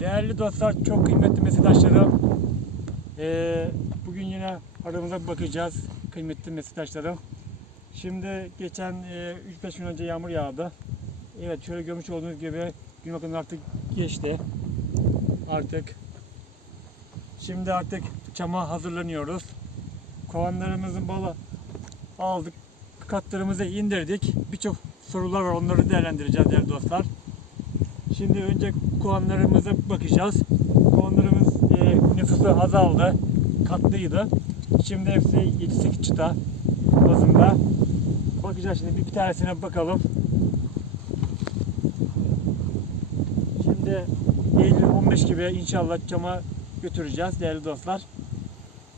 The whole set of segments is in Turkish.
Değerli dostlar, çok kıymetli meslektaşlarım. Ee, bugün yine aramıza bakacağız kıymetli meslektaşlarım. Şimdi geçen e, 3-5 gün önce yağmur yağdı. Evet şöyle görmüş olduğunuz gibi gün bakımı artık geçti. Artık. Şimdi artık çama hazırlanıyoruz. Kovanlarımızın balı aldık. Katlarımızı indirdik. Birçok sorular var onları değerlendireceğiz değerli dostlar. Şimdi önce kovanlarımıza bakacağız. Kovanlarımız e, nüfusu azaldı. Katlıydı. Şimdi hepsi 7-8 çıta bazında. Bakacağız şimdi bir, bir tanesine bakalım. Şimdi Eylül 15 gibi inşallah cama götüreceğiz değerli dostlar.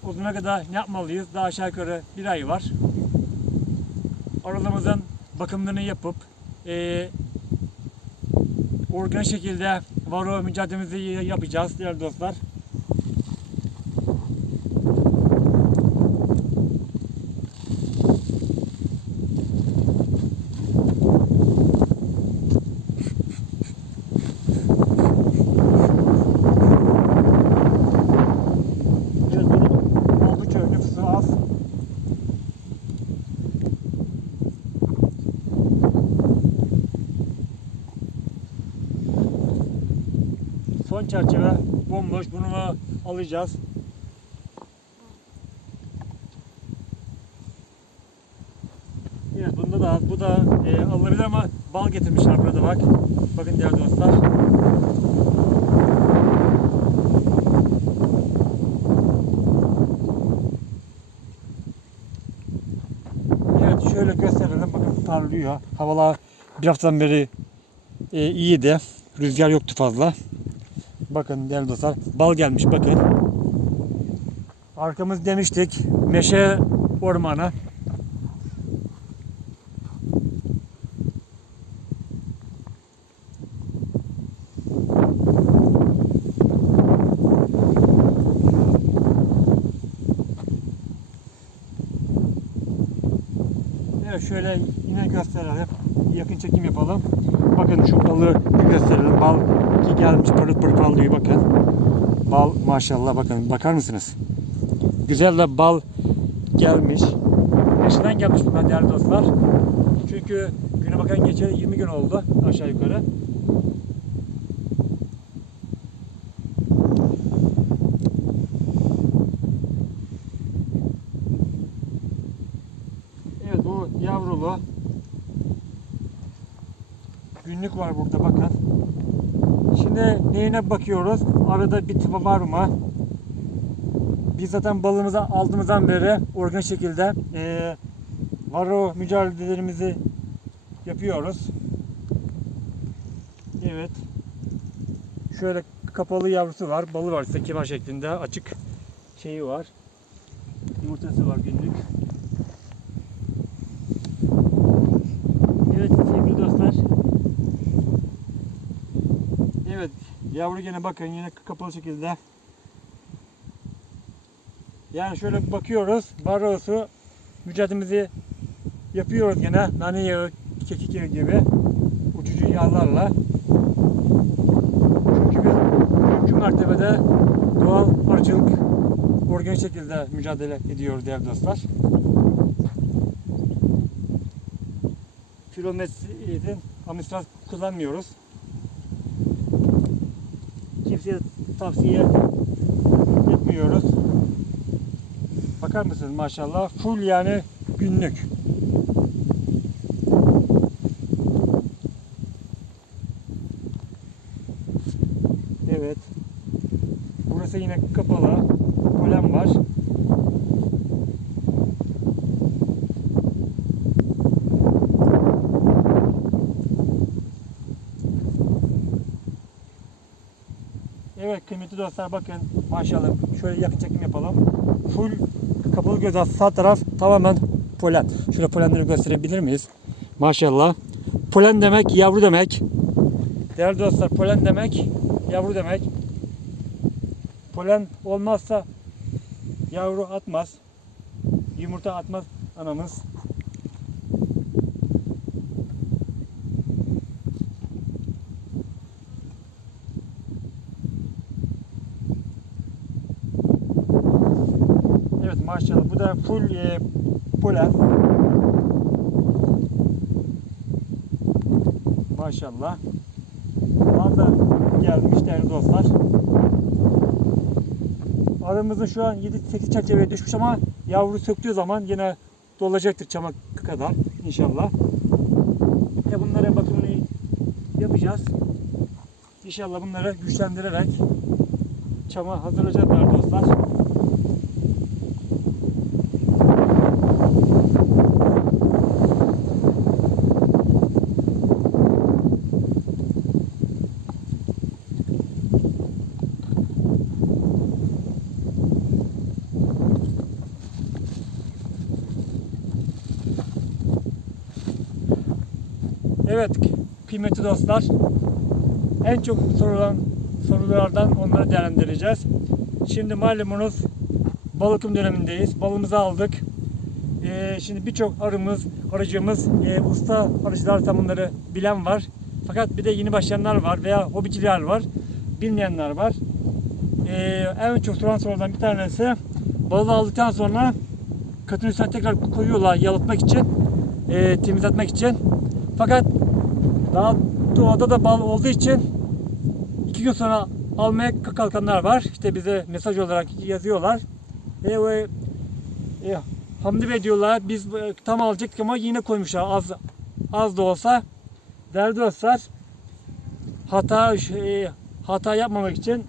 O zamana kadar ne yapmalıyız? Daha aşağı yukarı bir ay var. Aralığımızın bakımlarını yapıp e, organik şekilde varo mücadelemizi yapacağız değerli dostlar. Evet, bunun oldukça nüfusu az. Son çerçeve bomboş. Bunu alacağız. Evet bunda da. Bu da e, alınabilir ama bal getirmişler burada bak. Bakın değerli dostlar. Evet şöyle gösterelim. Bakın parlıyor. Havalar bir haftadan beri e, iyiydi. Rüzgar yoktu fazla. Bakın değerli dostlar bal gelmiş bakın. Arkamız demiştik meşe ormanı. Evet şöyle yine gösterelim. Yakın çekim yapalım. Bakın şu balığı bir gösterelim. Bal ki gelmiş pırıl pırıl parlıyor bakın. Bal maşallah bakın bakar mısınız? Güzel de bal gelmiş. Yaşından gelmiş bunlar değerli dostlar. Çünkü güne bakan geçeli 20 gün oldu aşağı yukarı. Evet bu yavrulu. Günlük var burada bakın. Şimdi neyine bakıyoruz? Arada bir tıpa var mı? Biz zaten balığımızı aldığımızdan beri organik şekilde eee varo mücadelelerimizi yapıyoruz. Evet. Şöyle kapalı yavrusu var. Balı var ise kibar şeklinde. Açık şeyi var. Yumurtası var günlük. Evet sevgili dostlar. Evet yavru gene bakın yine kapalı şekilde. Yani şöyle bakıyoruz. Varosu mücadelemizi yapıyoruz gene. Nane yağı, kekik yağı gibi uçucu yağlarla. Çünkü biz mümkün mertebede doğal arıcılık organik şekilde mücadele ediyoruz değerli dostlar. kilometrenin amistras kullanmıyoruz. Kimseye tavsiye etmiyoruz. Bakar mısınız maşallah full yani günlük. Evet. Burası yine kapalı. Polen var. Evet kıymetli dostlar bakın maşallah şöyle yakın çekim yapalım. Full kapalı göz sağ taraf tamamen polen. Şöyle polenleri gösterebilir miyiz? Maşallah. Polen demek yavru demek. Değerli dostlar polen demek yavru demek. Polen olmazsa yavru atmaz. Yumurta atmaz anamız. Maşallah. Bu da full e, polen. Maşallah. Bal da gelmiş değerli dostlar. Arımızın şu an 7-8 çerçeveye düşmüş ama yavru söktüğü zaman yine dolacaktır çamak kadar inşallah. E bunlara bakımını yapacağız. İnşallah bunları güçlendirerek çama hazırlayacaklar dostlar. Evet kıymetli dostlar en çok sorulan sorulardan onları değerlendireceğiz. Şimdi malumunuz balıkım dönemindeyiz. Balımızı aldık. Ee, şimdi birçok arımız, arıcımız, e, usta arıcılar tam bunları bilen var. Fakat bir de yeni başlayanlar var veya hobiciler var. Bilmeyenler var. Ee, en çok sorulan sorulardan bir tanesi balığı aldıktan sonra katın üstüne tekrar koyuyorlar yalıtmak için, e, temizletmek için. Fakat daha doğada da bal olduğu için iki gün sonra almaya kalkanlar var. İşte bize mesaj olarak yazıyorlar. E, o, e, Hamdi Bey diyorlar biz e, tam alacaktık ama yine koymuşlar az az da olsa. Değerli dostlar hata e, hata yapmamak için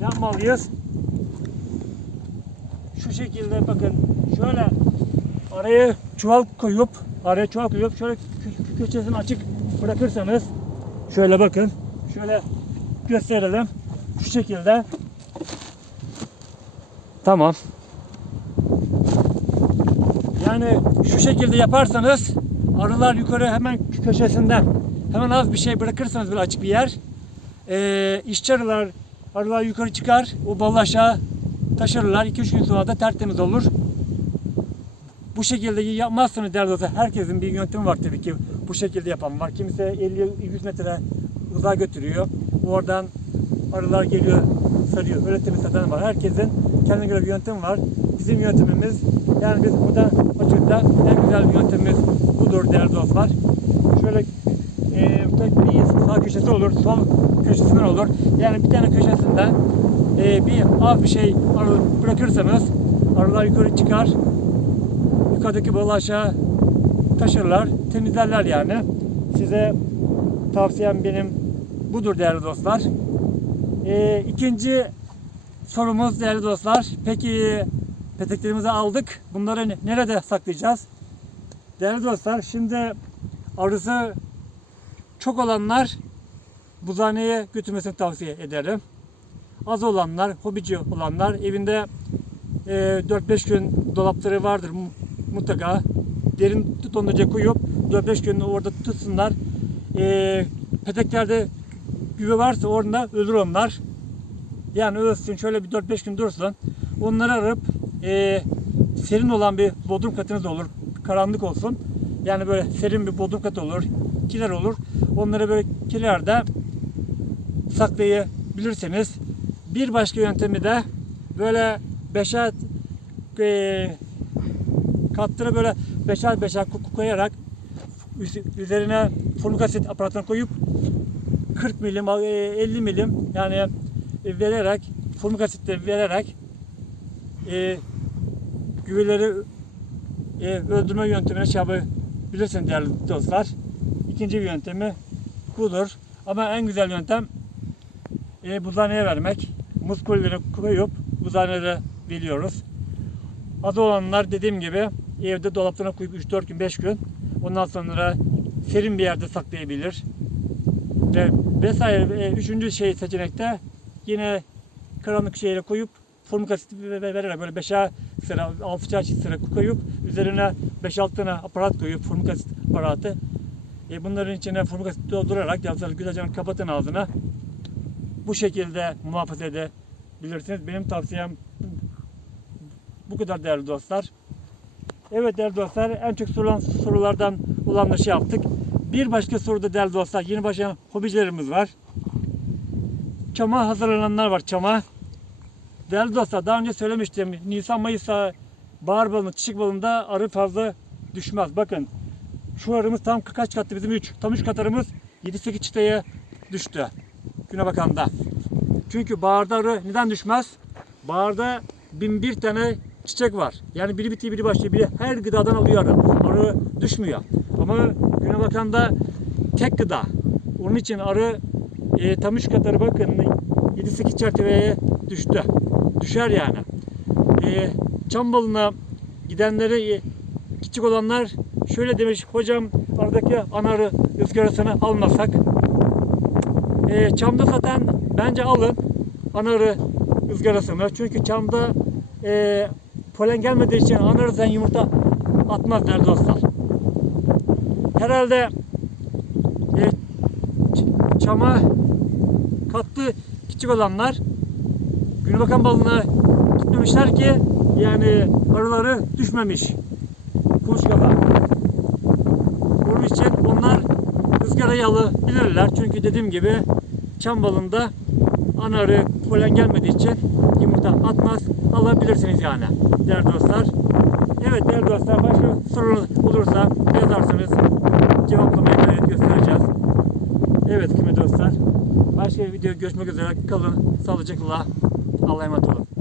yapmalıyız? Şu şekilde bakın şöyle araya çuval koyup araya çuval koyup şöyle kö- kö- köşesini açık bırakırsanız şöyle bakın şöyle gösterelim. Şu şekilde. Tamam. Yani şu şekilde yaparsanız arılar yukarı hemen köşesinden hemen az bir şey bırakırsanız böyle açık bir yer ee, işçi arılar arılar yukarı çıkar o balı aşağı taşırlar 2-3 gün sonra da tertemiz olur bu şekilde yapmazsanız değerli dostlar herkesin bir yöntemi var tabii ki bu şekilde yapan var. Kimisi 50-100 metre uzağa götürüyor. Oradan arılar geliyor sarıyor. Öyle temizleten var. Herkesin kendine göre bir yöntemi var. Bizim yöntemimiz yani biz burada açıkta en güzel bir yöntemimiz budur değerli dostlar. Şöyle e, bir sağ köşesi olur, sol köşesinden olur. Yani bir tane köşesinden e, bir az bir şey arı bırakırsanız arılar yukarı çıkar yukarıdaki balığı aşağı taşırlar, temizlerler yani. Size tavsiyem benim budur değerli dostlar. Ee, ikinci sorumuz değerli dostlar. Peki peteklerimizi aldık. Bunları ne- nerede saklayacağız? Değerli dostlar şimdi arısı çok olanlar buzhaneye götürmesini tavsiye ederim. Az olanlar, hobici olanlar evinde e, 4-5 gün dolapları vardır mutlaka. Derin dondurucuya koyup 4-5 gün orada tutsunlar. E, peteklerde güve varsa orada ölür onlar. Yani ölsün şöyle bir 4-5 gün dursun. Onları arıp e, serin olan bir bodrum katınız olur. Karanlık olsun. Yani böyle serin bir bodrum katı olur. Kiler olur. Onları böyle kilerde saklayabilirsiniz. Bir başka yöntemi de böyle beşer e, katları böyle beşer beşer koyarak üz- üzerine furnik asit aparatını koyup 40 milim, e, 50 milim yani e, vererek furnik asit de vererek e, güveleri e, öldürme yöntemine şey yapabilirsin değerli dostlar. İkinci bir yöntemi budur. Ama en güzel yöntem e, buzhaneye vermek. Muskulleri koyup buzhanede veriyoruz. Az olanlar dediğim gibi evde dolaplarına koyup 3-4 gün 5 gün ondan sonra serin bir yerde saklayabilir. Ve vesaire üçüncü şey seçenekte yine karanlık şeyle koyup formik asit ve- ve- vererek böyle 5'er sıra 6'şer sıra koyup üzerine 5-6 tane aparat koyup formik asit aparatı e, bunların içine formik asit doldurarak yalnız güzelce kapatın ağzına bu şekilde muhafaza edebilirsiniz. Benim tavsiyem bu kadar değerli dostlar. Evet değerli dostlar en çok sorulan sorulardan olanları şey yaptık. Bir başka soruda değerli dostlar yeni başlayan hobicilerimiz var. Çama hazırlananlar var çama. Değerli dostlar daha önce söylemiştim. Nisan Mayıs'ta bahar balını, çiçek balında arı fazla düşmez. Bakın şu arımız tam kaç kattı bizim 3. Tam 3 kat arımız 7-8 çıtaya düştü. Güne bakanda. Çünkü baharda arı neden düşmez? Baharda bin bir tane çiçek var. Yani biri bitiyor biri başlıyor. Biri her gıdadan alıyor arı. Arı düşmüyor. Ama güne bakanda tek gıda. Onun için arı e, tam 3 kat arı bakın 7-8 çerçeveye düştü. Düşer yani. E, çam balına gidenleri e, küçük olanlar şöyle demiş hocam aradaki anarı ızgarasını almasak e, çamda zaten bence alın anarı ızgarasını çünkü çamda e, polen gelmediği için anarı zaten yumurta atmaz değerli dostlar. Herhalde e, çama kattı küçük olanlar Günbakan balına gitmemişler ki yani arıları düşmemiş kuluçkada. Bunun için onlar ızgarayı alabilirler. Çünkü dediğim gibi çam balında ana arı polen gelmediği için yumurta atmaz. Alabilirsiniz yani değerli dostlar. Evet değerli dostlar başka sorunuz olursa yazarsanız cevaplamaya gayret göstereceğiz. Evet kıymetli dostlar. Başka bir video görüşmek üzere. Kalın sağlıcakla. Allah'a emanet olun.